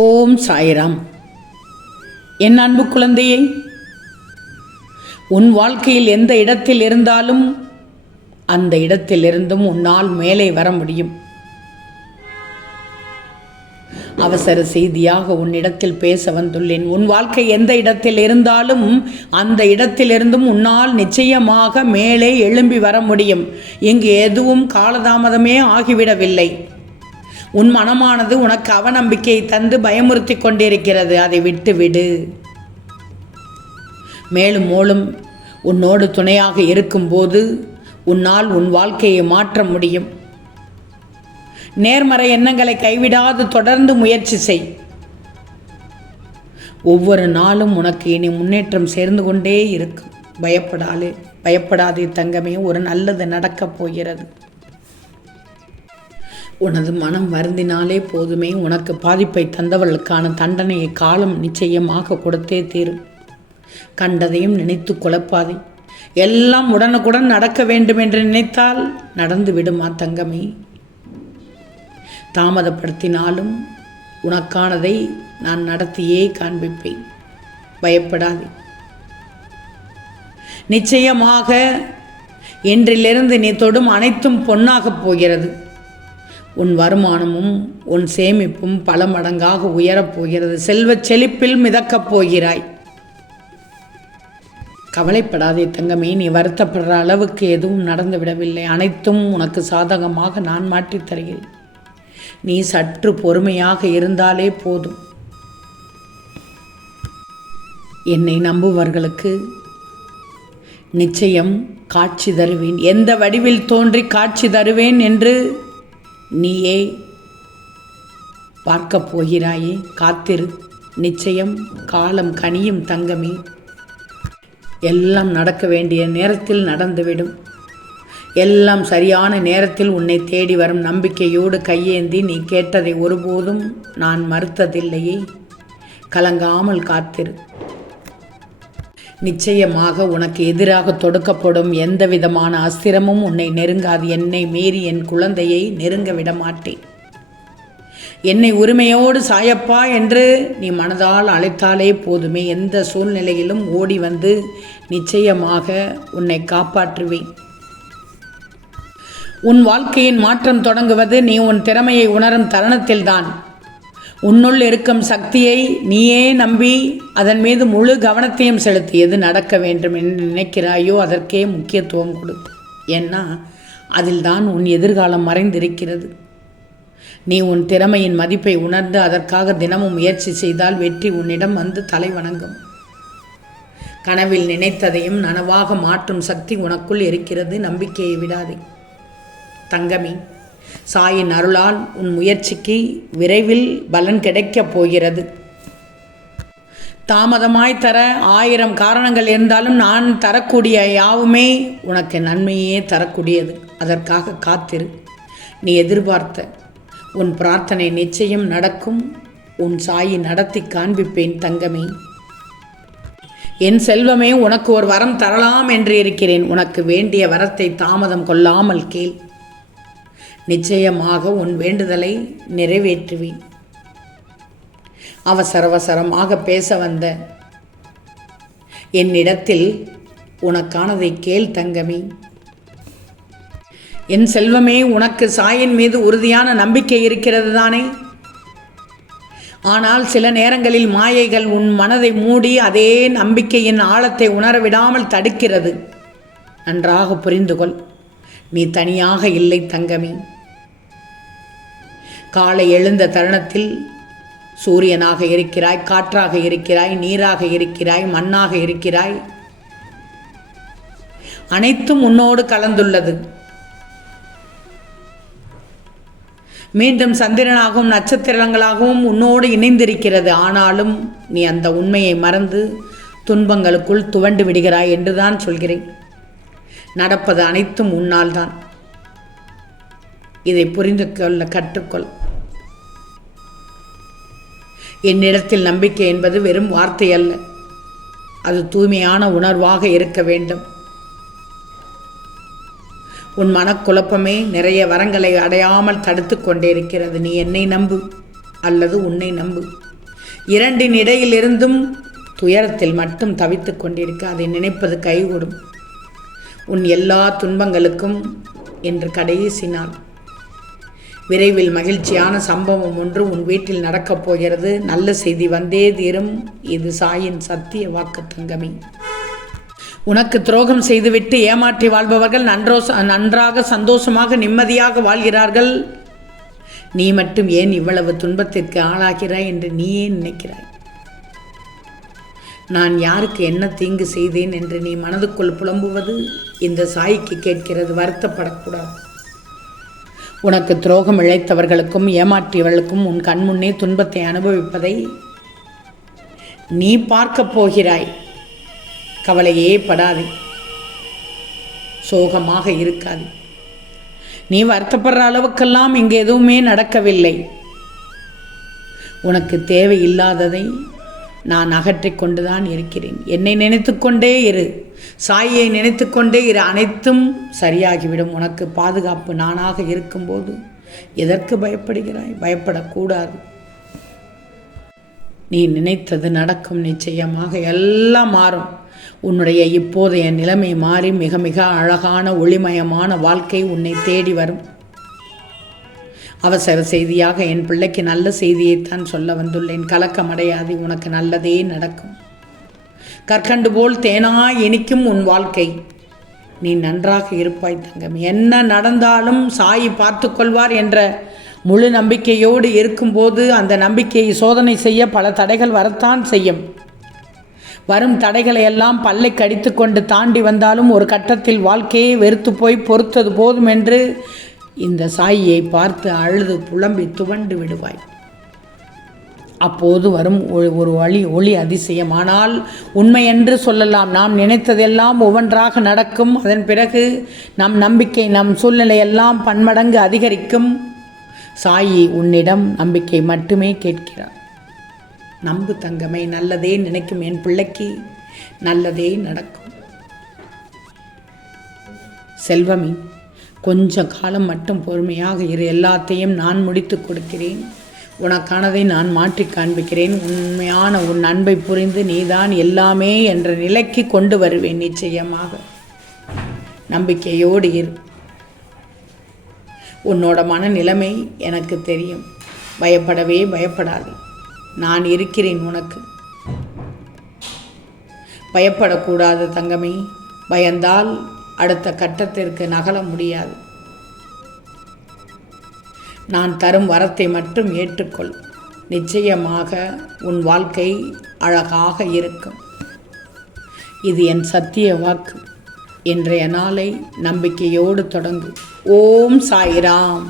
ஓம் சாய்ராம். என் அன்பு குழந்தையே, உன் வாழ்க்கையில் எந்த இடத்தில் இருந்தாலும் அந்த இடத்திலிருந்தும் உன்னால் மேலே வர முடியும். அவசர செய்தியாக உன்னிடத்தில் பேச வந்துள்ளேன். உன் வாழ்க்கை எந்த இடத்தில் இருந்தாலும் அந்த இடத்திலிருந்தும் உன்னால் நிச்சயமாக மேலே எழும்பி வர முடியும். இங்கு எதுவும் காலதாமதமே ஆகிவிடவில்லை. உன் மனமானது உனக்கு அவநம்பிக்கையை தந்து பயமுறுத்தி கொண்டிருக்கிறது. அதை விட்டுவிடு. மேலும் மேலும் உன்னோடு துணையாக இருக்கும்போது உன்னால் உன் வாழ்க்கையை மாற்ற முடியும். நேர்மறை எண்ணங்களை கைவிடாது தொடர்ந்து முயற்சி செய். ஒவ்வொரு நாளும் உனக்கு இனி முன்னேற்றம் சேர்ந்து கொண்டே இருக்கும். பயப்படாதே தங்கமே, ஒரு நல்லது நடக்கப் போகிறது. உனது மனம் வருந்தினாலே போதுமே, உனக்கு பாதிப்பை தந்தவர்களுக்கான தண்டனையை காலம் நிச்சயமாக கொடுத்தே தீரும். கண்டதையும் நினைத்து குழப்பாதே. எல்லாம் உடனுக்குடன் நடக்க வேண்டும் என்று நினைத்தால் நடந்து விடுமா தங்கமே? தாமதப்படுத்தினாலும் உனக்கானதை நான் நடத்தியே காண்பிப்பேன். பயப்படாதே. நிச்சயமாக இன்றிலிருந்து நீ தொடும் அனைத்தும் பொன்னாகப் போகிறது. உன் வருமானமும் உன் சேமிப்பும் பல மடங்காக உயரப்போகிறது. செல்வச் செழிப்பில் மிதக்கப் போகிறாய். கவலைப்படாதே தங்கமே, நீ வருத்தப்படுற அளவுக்கு எதுவும் நடந்துவிடவில்லை. அனைத்தும் உனக்கு சாதகமாக நான் மாற்றித் தருகிறேன். நீ சற்று பொறுமையாக இருந்தாலே போதும். என்னை நம்புவர்களுக்கு நிச்சயம் காட்சி தருவேன். எந்த வடிவில் தோன்றி காட்சி தருவேன் என்று நீயே பார்க்கப் போகிறாயே. காத்திரு. நிச்சயம் காலம் கனியும் தங்கமே. எல்லாம் நடக்க வேண்டிய நேரத்தில் நடந்துவிடும். எல்லாம் சரியான நேரத்தில் உன்னை தேடி வரும். நம்பிக்கையோடு கையேந்தி நீ கேட்டதை ஒருபோதும் நான் மறுத்ததில்லையே. கலங்காமல் காத்திரு. நிச்சயமாக உனக்கு எதிராக தொடுக்கப்படும் எந்த விதமான அஸ்திரமும் உன்னை நெருங்காது. என்னை மீறி என் குழந்தையை நெருங்க விட மாட்டேன். என்னை உரிமையோடு சாயப்பா என்று நீ மனதால் அழைத்தாலே போதுமே. எந்த சூழ்நிலையிலும் ஓடி வந்து நிச்சயமாக உன்னை காப்பாற்றுவேன். உன் வாழ்க்கையின் மாற்றம் தொடங்குவது நீ உன் திறமையை உணரும் தருணத்தில்தான். உன்னுள் இருக்கும் சக்தியை நீயே நம்பி அதன் மீது முழு கவனத்தையும் செலுத்தி எது நடக்க வேண்டும் என்று நினைக்கிறாயோ அதற்கே முக்கியத்துவம் கொடு. ஏன்னா அதில் தான் உன் எதிர்காலம் மறைந்திருக்கிறது. நீ உன் திறமையின் மதிப்பை உணர்ந்து அதற்காக தினமும் முயற்சி செய்தால் வெற்றி உன்னிடம் வந்து தலை வணங்கும். கனவில் நினைத்ததையும் நனவாக மாற்றும் சக்தி உனக்குள் இருக்கிறது. நம்பிக்கையை விடாதே தங்கமே. சாயின் அருளால் உன் முயற்சிக்கு விரைவில் பலன் கிடைக்கப் போகிறது. தாமதமாய் தர 1000 காரணங்கள் இருந்தாலும் நான் தரக்கூடிய யாவுமே உனக்கு நன்மையே தரக்கூடியது. அதற்காக காத்திரு. நீ எதிர்பார்த்த உன் பிரார்த்தனை நிச்சயம் நடக்கும். உன் சாயி நடத்தி காண்பிப்பேன் தங்கமே. என் செல்வமே, உனக்கு ஒரு வரம் தரலாம் என்று இருக்கிறேன். உனக்கு வேண்டிய வரத்தை தாமதம் கொள்ளாமல் கேள். நிச்சயமாக உன் வேண்டுதலை நிறைவேற்றுவேன். அவசரமாக பேச வந்த என்னிடத்தில் உனக்கானதை கேள் தங்கமே. என் செல்வமே, உனக்கு சாயின் மீது உறுதியான நம்பிக்கை இருக்கிறது தானே? ஆனால் சில நேரங்களில் மாயைகள் உன் மனதை மூடி அதே நம்பிக்கையின் ஆழத்தை உணர விடாமல் தடுக்கிறது. நன்றாக புரிந்து கொள். நீ தனியாக இல்லை தங்கமே. காலை எழுந்த தருணத்தில் சூரியனாக இருக்கிறாய், காற்றாக இருக்கிறாய், நீராக இருக்கிறாய், மண்ணாக இருக்கிறாய். அனைத்தும் உன்னோடு கலந்துள்ளது. மீண்டும் சந்திரனாகவும் நட்சத்திரங்களாகவும் உன்னோடு இணைந்திருக்கிறது. ஆனாலும் நீ அந்த உண்மையை மறந்து துன்பங்களுக்குள் துவண்டு விடுகிறாய் என்றுதான் சொல்கிறேன். நடப்பது அனைத்தும் உன்னால் தான். இதை புரிந்து கொள்ள கற்றுக்கொள். என்னிடத்தில் நம்பிக்கை என்பது வெறும் வார்த்தை அல்ல. அது தூய்மையான உணர்வாக இருக்க வேண்டும். உன் மனக்குழப்பமே நிறைய வரங்களை அடையாமல் தடுத்து கொண்டே இருக்கிறது. நீ என்னை நம்பு. அல்லது உன்னை நம்பு. இரண்டின் இடையிலிருந்தும் துயரத்தில் மட்டும் தவித்து கொண்டிருக்க அதை நினைப்பது கைகூடும். உன் எல்லா துன்பங்களுக்கும் என்று கடைசி நாள். விரைவில் மகிழ்ச்சியான சம்பவம் ஒன்று உன் வீட்டில் நடக்கப் போகிறது. நல்ல செய்தி வந்தே தீரும். இது சாயின் சத்திய வாக்கு தங்கமே. உனக்கு துரோகம் செய்துவிட்டு ஏமாற்றி வாழ்பவர்கள் நன்றாக சந்தோஷமாக நிம்மதியாக வாழ்கிறார்கள். நீ மட்டும் ஏன் இவ்வளவு துன்பத்திற்கு ஆளாகிறாய் என்று நீயே நினைக்கிறாய். நான் யாருக்கு என்ன தீங்கு செய்தேன் என்று நீ மனதுக்குள் புலம்புவது இந்த சாய்க்கு கேட்கிறது. வருத்தப்படக்கூடாது. உனக்கு துரோகம் இழைத்தவர்களுக்கும் ஏமாற்றியவர்களுக்கும் உன் கண்முன்னே துன்பத்தை அனுபவிப்பதை நீ பார்க்கப் போகிறாய். கவலையே படாதே, சோகமாக இருக்காது. நீ வருத்தப்படுற அளவுக்கெல்லாம் இங்கு எதுவுமே நடக்கவில்லை. உனக்கு தேவையில்லாததை நான் அகற்றிக் கொண்டுதான் இருக்கிறேன். என்னை நினைத்து கொண்டே இரு, சாயை நினைத்து கொண்டே இரு, அனைத்தும் சரியாகிவிடும். உனக்கு பாதுகாப்பு நானாக இருக்கும்போது எதற்கு பயப்படுகிறாய்? பயப்படக்கூடாது. நீ நினைத்தது நடக்கும். நிச்சயமாக எல்லாம் மாறும். உன்னுடைய இப்போதைய நிலைமை மாறி மிக மிக அழகான ஒளிமயமான வாழ்க்கை உன்னை தேடி வரும். அவசர செய்தியாக என் பிள்ளைக்கு நல்ல செய்தியைத்தான் சொல்ல வந்துள்ளேன். கலக்கமடையாதே, உனக்கு நல்லதே நடக்கும். கற்கண்டு போல் தேனாய் இனிக்கும் உன் வாழ்க்கை. நீ நன்றாக இருப்பாய் தங்கம். என்ன நடந்தாலும் சாய் பார்த்து கொள்வார் என்ற முழு நம்பிக்கையோடு இருக்கும்போது அந்த நம்பிக்கையை சோதனை செய்ய பல தடைகள் வரத்தான் செய்யும். வரும் தடைகளை எல்லாம் பல்லை கடித்து கொண்டு தாண்டி வந்தாலும் ஒரு கட்டத்தில் வாழ்க்கையை வெறுத்து போய் பொறுத்தது போதும் என்று இந்த சாயியை பார்த்து அழுது புலம்பி துவண்டு விடுவாய். அப்போது வரும் ஒரு ஒளி அதிசயம். ஆனால் உண்மை என்று சொல்லலாம். நாம் நினைத்ததெல்லாம் ஒவ்வொன்றாக நடக்கும். அதன் பிறகு நம் நம்பிக்கை, நம் சூழ்நிலையெல்லாம் பன்மடங்கு அதிகரிக்கும். சாயி உன்னிடம் நம்பிக்கை மட்டுமே கேட்கிறார். நம்பு தங்கமே, நல்லதே நினைக்கும் என் பிள்ளைக்கு நல்லதே நடக்கும். செல்வமே, கொஞ்ச காலம் மட்டும் பொறுமையாக இரு. எல்லாத்தையும் நான் முடித்து கொடுக்கிறேன். உனக்கானதை நான் மாற்றி காண்பிக்கிறேன். உண்மையான உன் அன்பை புரிந்து நீதான் எல்லாமே என்ற நிலைக்கு கொண்டு வருவேன். நிச்சயமாக நம்பிக்கையோடு இரு. உன்னோட மனநிலைமை எனக்கு தெரியும். பயப்படவே பயப்படாது. நான் இருக்கிறேன் உனக்கு. பயப்படக்கூடாது தங்கமே. பயந்தால் அடுத்த கட்டத்திற்கு நகர முடியாது. நான் தரும் வரத்தை மட்டும் ஏற்றுக்கொள். நிச்சயமாக உன் வாழ்க்கை அழகாக இருக்கும். இது என் சத்திய வாக்கு. இன்றைய நாளை நம்பிக்கையோடு தொடங்கு. ஓம் சாய்ராம்.